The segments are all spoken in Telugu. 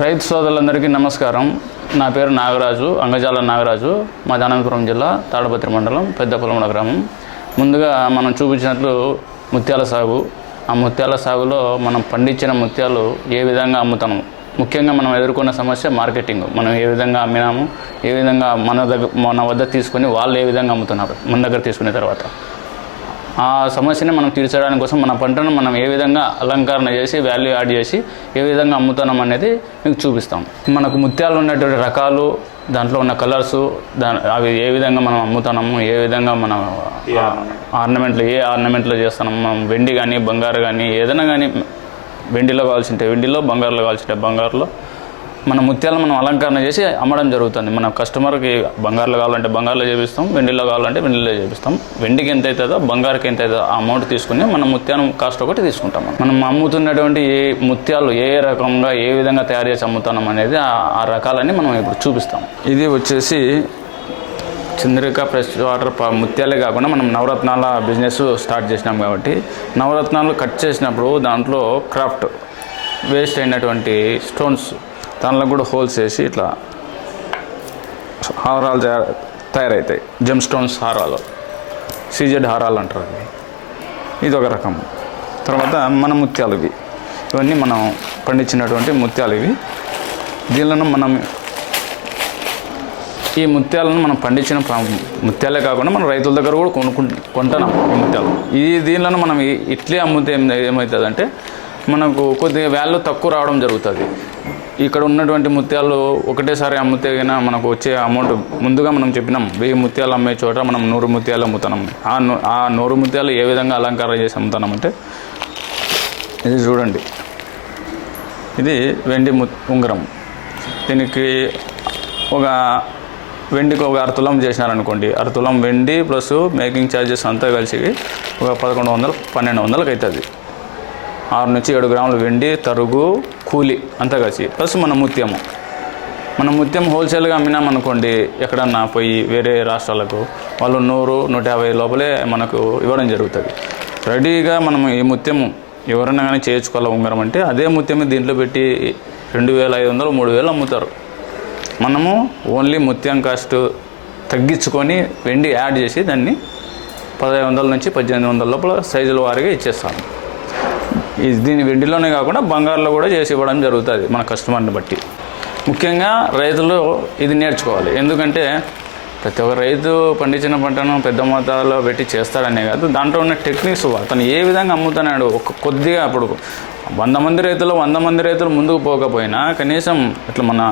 రైతు సోదరులందరికీ నమస్కారం. నా పేరు నాగరాజు అంగజాల నాగరాజు మా అనంతపురం జిల్లా తాడపత్రి మండలం పెద్దపొలముల గ్రామం. ముందుగా మనం చూపించినట్లు ముత్యాల సాగు. ఆ ముత్యాల సాగులో మనం పండించిన ముత్యాలు ఏ విధంగా అమ్ముతాము? ముఖ్యంగా మనం ఎదుర్కొన్న సమస్య మార్కెటింగ్. మనం ఏ విధంగా అమ్మినాము? ఏ విధంగా మన దగ్గర మన వద్ద తీసుకొని వాళ్ళు ఏ విధంగా అమ్ముతున్నారు? మన దగ్గర తీసుకునే తర్వాత. ఆ సమస్యని మనం తీర్చడానికి కోసం మన పంటను మనం ఏ విధంగా అలంకరణ చేసి వాల్యూ యాడ్ చేసి ఏ విధంగా అమ్ముతున్నాం అనేది మీకు చూపిస్తాం. మనకు ముత్యాలు ఉన్నటువంటి రకాలు దాంట్లో ఉన్న కలర్స్ దా అవి ఏ విధంగా మనం అమ్ముతున్నాము ఏ విధంగా మనం ఆర్నమెంట్లు ఏ ఆర్నమెంట్లో చేస్తున్నాము మనం వెండి కానీ బంగారు కానీ ఏదైనా కానీ వెండిలో కావాల్సింటే వెండిలో బంగారులో కావాల్సింటే బంగారులో మన ముత్యాలు మనం అలంకరణ చేసి అమ్మడం జరుగుతుంది. మన కస్టమర్కి బంగారులో కావాలంటే బంగారులో చేపిస్తాం వెండిలో కావాలంటే వెండిలో చేపిస్తాం. వెండికి ఎంత అవుతుందో బంగారుకి ఎంత అవుతుందో ఆ అమౌంట్ తీసుకుని మనం ముత్యాలు కాస్ట్ ఒకటి తీసుకుంటాం మనం. అమ్ముతున్నటువంటి ఏ ముత్యాలు ఏ రకంగా ఏ విధంగా తయారు చేసి అమ్ముతున్నాం అనేది ఆ- రకాలని మనం ఇప్పుడు చూపిస్తాం. ఇది వచ్చేసి చంద్రిక ఫ్రెష్ వాటర్ ముత్యాలే కాకుండా మనం నవరత్నాల బిజినెస్ స్టార్ట్ చేసినాం కాబట్టి నవరత్నాలు కట్ చేసినప్పుడు దాంట్లో క్రాఫ్ట్ వేస్ట్ అయినటువంటి స్టోన్స్ దాంట్లో కూడా హోల్స్ వేసి ఇట్లా హారాలు తయారు తయారవుతాయి జెమ్ స్టోన్స్ హారాలు సీజెడ్ హారాలు అంటారు అవి. ఇది ఒక రకం. తర్వాత మన ముత్యాలు ఇవి. ఇవన్నీ మనం పండించినటువంటి ముత్యాలు ఇవి. దీనిలో మనం ఈ ముత్యాలను మనం పండించిన ముత్యాలే కాకుండా మనం రైతుల దగ్గర కూడా కొనుక్కు కొంటున్నాం ఈ ముత్యాలు. ఈ దీనిలో మనం ఇట్లే అమ్మితే ఏం అంటే మనకు కొద్దిగా వాల్యూ తక్కువ రావడం జరుగుతుంది. ఇక్కడ ఉన్నటువంటి ముత్యాలు ఒకటేసారి అమ్మితే కన్నా మనకు వచ్చే అమౌంట్ ముందుగా మనం చెప్పినాం వెయ్యి ముత్యాలు అమ్మే చోట మనం నూరు ముత్యాలు అమ్ముతున్నాం. ఆ నూ- ఆ నూరు ముత్యాలు ఏ విధంగా అలంకారం చేసి అమ్ముతామంటే ఇది చూడండి. ఇది వెండి ము ఉంగరం. దీనికి ఒక వెండికి ఒక అరతులం చేసినారనుకోండి అరతులం వెండి ప్లస్ మేకింగ్ ఛార్జెస్ అంతా కలిసి ఒక పదకొండు వందలు పన్నెండు వందలకి అవుతుంది ఆరు నుంచి ఏడు గ్రాములు వెండి తరుగు కూలి అంతా కలిసి. ప్లస్ మన ముత్యము. మన ముత్యం హోల్సేల్గా అమ్మినామనుకోండి ఎక్కడన్నా పోయి వేరే రాష్ట్రాలకు వాళ్ళు నూరు నూట యాభై లోపలే మనకు ఇవ్వడం జరుగుతుంది. రెడీగా మనం ఈ ముత్యము ఎవరైనా కానీ చేయించుకోవాలి ఉంగరం అంటే అదే ముత్యం దీంట్లో పెట్టి రెండు వేల ఐదు వందలు మూడు వేలు అమ్ముతారు. మనము ఓన్లీ ముత్యం కాస్ట్ తగ్గించుకొని వెండి యాడ్ చేసి దాన్ని పదహైదు వందల నుంచి పద్దెనిమిది వందల లోపల సైజుల వారిగా ఇచ్చేస్తాము. దీని వెండిలోనే కాకుండా బంగారులో కూడా చేసి ఇవ్వడం జరుగుతుంది మన కస్టమర్ని బట్టి. ముఖ్యంగా రైతులు ఇది నేర్చుకోవాలి. ఎందుకంటే ప్రతి ఒక్క రైతు పండించిన పంటను పెద్ద మొత్తాల్లో పెట్టి చేస్తాడనే కాదు దాంట్లో ఉన్న టెక్నిక్స్ అతను ఏ విధంగా అమ్ముతున్నాడు? ఒక కొద్దిగా అప్పుడు వంద మంది రైతులు వంద మంది రైతులు ముందుకు పోకపోయినా కనీసం ఇట్లా మన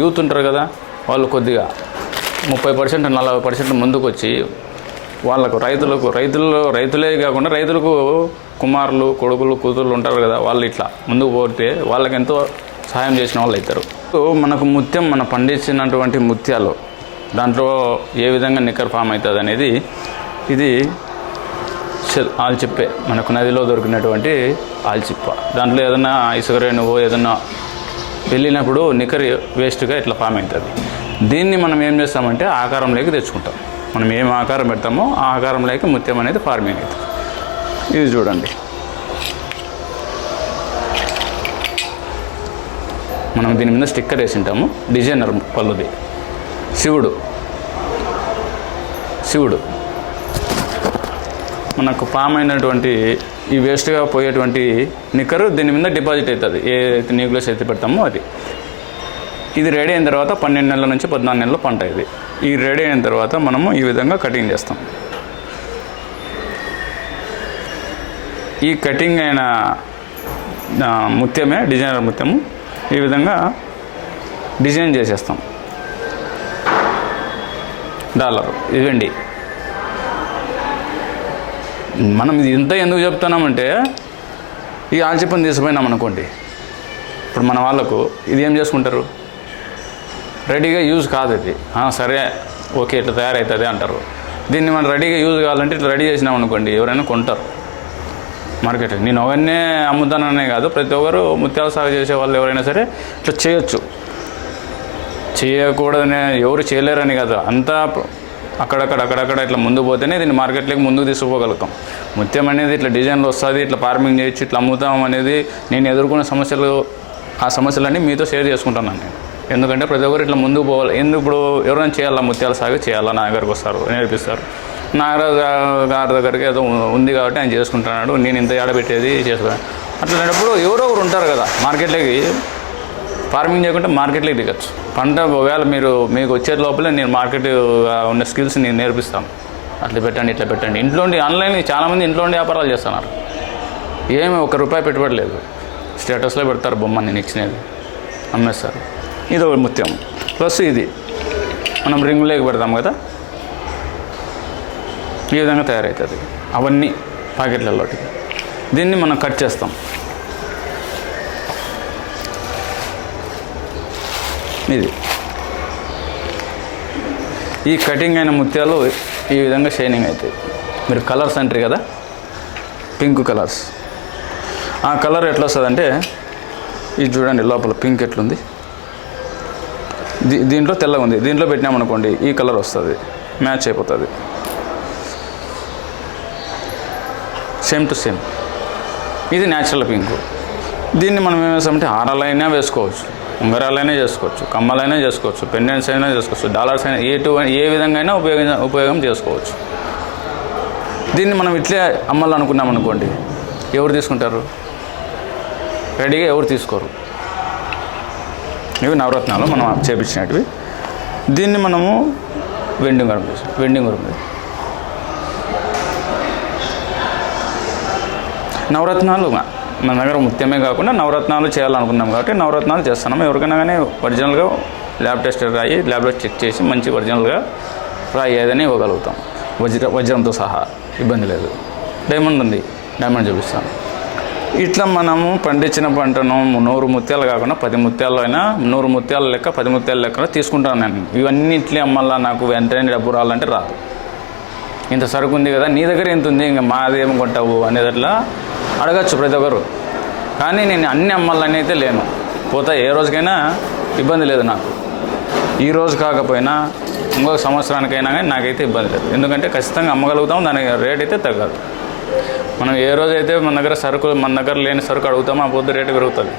యూత్ ఉంటారు కదా వాళ్ళు కొద్దిగా ముప్పై పర్సెంట్ నలభై పర్సెంట్ ముందుకు వచ్చి వాళ్ళకు రైతులకు రైతులు రైతులే కాకుండా రైతులకు కుమారులు కొడుకులు కూతుర్లు ఉంటారు కదా వాళ్ళు ఇట్లా ముందుకు పోతే వాళ్ళకి ఎంతో సహాయం చేసిన వాళ్ళు అవుతారు. సో మనకు ముత్యం మన పండించినటువంటి ముత్యాలు దాంట్లో ఏ విధంగా నిక్కర్ ఫామ్ అవుతుంది అనేది ఇది ఆల్చిప్పే. మనకు నదిలో దొరికినటువంటి ఆల్చిప్ప. దాంట్లో ఏదైనా ఇసుక రేణువు ఏదైనా వెళ్ళినప్పుడు నిక్కర్ వేస్ట్గా ఇట్లా ఫామ్ అవుతుంది. దీన్ని మనం ఏం చేస్తామంటే ఆకారంలోకి తెచ్చుకుంటాం. మనం ఏం ఆకారం పెడతామో ఆ ఆకారంలోకి ముత్యం అనేది ఫార్మింగ్ అవుతుంది. ఇది చూడండి. మనం దీని మీద స్టిక్కర్ వేసి ఉంటాము డిజైనర్ పళ్ళుది. శివుడు. శివుడు. మనకు పామ్ అయినటువంటి ఈ వేస్ట్గా పోయేటువంటి నిక్కరు దీని మీద డిపాజిట్ అవుతుంది. ఏదైతే న్యూక్లియస్ అయితే పెడతామో అది. ఇది రెడీ అయిన తర్వాత పన్నెండు నెలల నుంచి పద్నాలుగు నెలల పంట ఇది. ఈ రెడీ అయిన తర్వాత మనము ఈ విధంగా కటింగ్ చేస్తాం. ఈ కటింగ్ అయిన ముత్యమే డిజైనర్ ముత్యము ఈ విధంగా డిజైన్ చేసేస్తాం. డాలర్ ఇవ్వండి మనం ఇది ఇంత ఎందుకు చెప్తున్నామంటే ఈ ఆల్చిప్పని తీసుకుపోయినాం అనుకోండి. ఇప్పుడు మన వాళ్ళకు ఇది ఏం చేసుకుంటారు? రెడీగా యూజ్ కాదు ఇది. సరే ఓకే ఇట్లా తయారవుతుంది అంటారు. దీన్ని మనం రెడీగా యూజ్ కావాలంటే ఇట్లా రెడీ చేసినాం అనుకోండి ఎవరైనా కొంటారు. మార్కెట్ నేను అవన్నీ అమ్ముతాననే కాదు ప్రతి ఒక్కరు ముత్యాల సాగు చేసే వాళ్ళు ఎవరైనా సరే ఇట్లా చేయొచ్చు. చేయకూడదనే ఎవరు చేయలేరని కాదు. అంతా అక్కడక్కడ అక్కడక్కడ ఇట్లా ముందు పోతేనే దీన్ని మార్కెట్లోకి ముందుకు తీసుకుపోగలుగుతాం. ముత్యం అనేది ఇట్లా డిజైన్లు వస్తుంది ఇట్లా ఫార్మింగ్ చేయొచ్చు ఇట్లా అమ్ముతాం అనేది నేను ఎదుర్కొన్న సమస్యలు ఆ సమస్యలన్నీ మీతో షేర్ చేసుకుంటున్నాను నేను ఎందుకంటే ప్రతి ఒక్కరు ఇట్లా ముందుకు పోవాలి. ఎందుకు ఇప్పుడు ఎవరైనా చేయాలా ముత్యాల సాగు? చేయాలా? నా దగ్గరకు వస్తారు. నేర్పిస్తారు. నాగరాజు గారి దగ్గరికి ఏదో ఉంది కాబట్టి ఆయన చేసుకుంటున్నాడు. నేను ఇంత ఏడబెట్టేది చేసుకున్నాను అట్లాంటప్పుడు ఎవరో ఒకరు ఉంటారు కదా మార్కెట్లోకి. ఫార్మింగ్ చేయకుండా మార్కెట్లోకి దిగచ్చు. పంట ఒకవేళ మీరు మీకు వచ్చే లోపలే నేను మార్కెట్ ఉన్న స్కిల్స్ నేను నేర్పిస్తాను. అట్లా పెట్టండి ఇట్లా పెట్టండి. ఇంట్లో ఆన్లైన్ చాలామంది ఇంట్లో వ్యాపారాలు చేస్తున్నారు. ఏమి ఒక రూపాయి పెట్టుబడి లేదు. స్టేటస్లో పెడతారు బొమ్మ నేను ఇచ్చినది. అమ్మేస్తారు. ఇది ఒక ముత్యం. ప్లస్ ఇది. మనం రింగులేకి పెడతాం కదా? ఈ విధంగా తయారవుతుంది అవన్నీ ప్యాకెట్లలోకి దీన్ని మనం కట్ చేస్తాం. ఇది. ఈ కటింగ్ అయిన ముత్యాలు ఈ విధంగా షైనింగ్ అవుతాయి మీరు కలర్స్ అంటారు కదా? Pink colours. ఆ కలర్ ఎట్లా వస్తుందంటే ఇది చూడండి లోపల పింక్ ఎట్లుంది? దీంట్లో తెల్లగా ఉంది. దీంట్లో పెట్టినామనుకోండి ఈ కలర్ వస్తుంది. మ్యాచ్ అయిపోతుంది. సేమ్ టు సేమ్ ఇది న్యాచురల్ పింక్ దీన్ని మనం ఏం వేస్తామంటే హారాలైనా వేసుకోవచ్చు. ఉంగరాలైనా చేసుకోవచ్చు. కమ్మలైనా చేసుకోవచ్చు. పెండెంట్స్ అయినా చేసుకోవచ్చు. డాలర్స్ అయినా ఎటు ఏ విధంగా అయినా ఉపయోగ ఉపయోగం చేసుకోవచ్చు. దీన్ని మనం ఇట్లే అమ్మాలనుకున్నాం అనుకోండి ఎవరు తీసుకుంటారు? రెడీగా ఎవరు తీసుకోరు? ఇవి నవరత్నాలు మనం చేపించినవి దీన్ని మనము వెండింగ్ వరం వెండింగ్ వరం నవరత్నాలు మన దగ్గర ముఖ్యమే కాకుండా నవరత్నాలు చేయాలనుకున్నాం కాబట్టి నవరత్నాలు చేస్తున్నాం. ఎవరికైనా కానీ ఒరిజినల్గా ల్యాబ్ టెస్ట్ రాయి ల్యాబ్లో చెక్ చేసి మంచి ఒరిజినల్గా రాయి ఏదని ఇవ్వగలుగుతాం. వజ్ర వజ్రంతో సహా ఇబ్బంది లేదు. డైమండ్ ఉంది. డైమండ్ చూపిస్తాను. ఇట్లా మనము పండించిన పంటను నూరు ముత్యాలు కాకుండా పది ముత్యాలు అయినా నూరు ముత్యాల లెక్క పది ముత్యాల లెక్క తీసుకుంటాను నేను. ఇవన్నీ ఇట్లే అమ్మల్లా నాకు వెంటనే డబ్బు రావాలంటే రాదు. ఇంత సరుకు ఉంది కదా నీ దగ్గర ఎంత ఉంది ఇంకా మాదేం కొంటావు అనేది అట్లా అడగచ్చు ప్రతి ఒక్కరు. కానీ నేను అన్ని అమ్మాలని అయితే లేను. పోతా ఏ రోజుకైనా ఇబ్బంది లేదు నాకు. ఈ రోజు కాకపోయినా ఇంకొక సంవత్సరానికైనా కానీ నాకైతే ఇబ్బంది లేదు. ఎందుకంటే ఖచ్చితంగా అమ్మగలుగుతాం దాని రేట్ అయితే తగ్గదు. మనం ఏ రోజైతే మన దగ్గర సరుకు మన దగ్గర లేని సరుకు అడుగుతామో ఆ పొద్దు రేటు పెరుగుతుంది.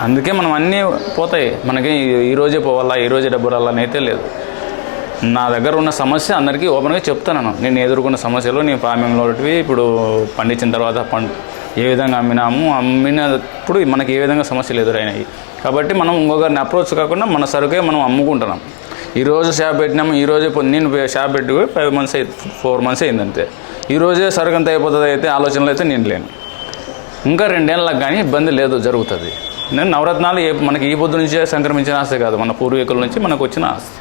అందుకే మనం అన్నీ పోతాయి. మనకి ఈరోజే పోవాలా ఈ రోజే డబ్బు రావాలని అయితే లేదు. నా దగ్గర ఉన్న సమస్య అందరికీ ఓపెన్గా చెప్తాను నేను. ఎదుర్కొన్న సమస్యలు నేను ఫార్మింగ్లోటివి ఇప్పుడు పండించిన తర్వాత పం ఏ విధంగా అమ్మినాము అమ్మినప్పుడు మనకి ఏ విధంగా సమస్యలు ఎదురైనాయి. కాబట్టి మనం ఇంకొకరిని అప్రోచ్ కాకుండా మన సరుకే మనం అమ్ముకుంటున్నాం. ఈరోజు షాప్ పెట్టినాము ఈ రోజే నేను షాప్ పెట్టి ఫైవ్ మంత్స్ అయింది ఫోర్ మంత్స్ అయింది అంతే. ఈరోజే సరుకంత అయిపోతుంది అయితే ఆలోచనలు అయితే నేను లేను. ఇంకా రెండేళ్ళకి కానీ ఇబ్బంది లేదు జరుగుతుంది. నేను నవరత్నాలు ఏ మనకి ఈ పొద్దు నుంచే సంక్రమించిన ఆస్తి కాదు మన పూర్వీకుల నుంచి మనకు వచ్చిన ఆస్తి.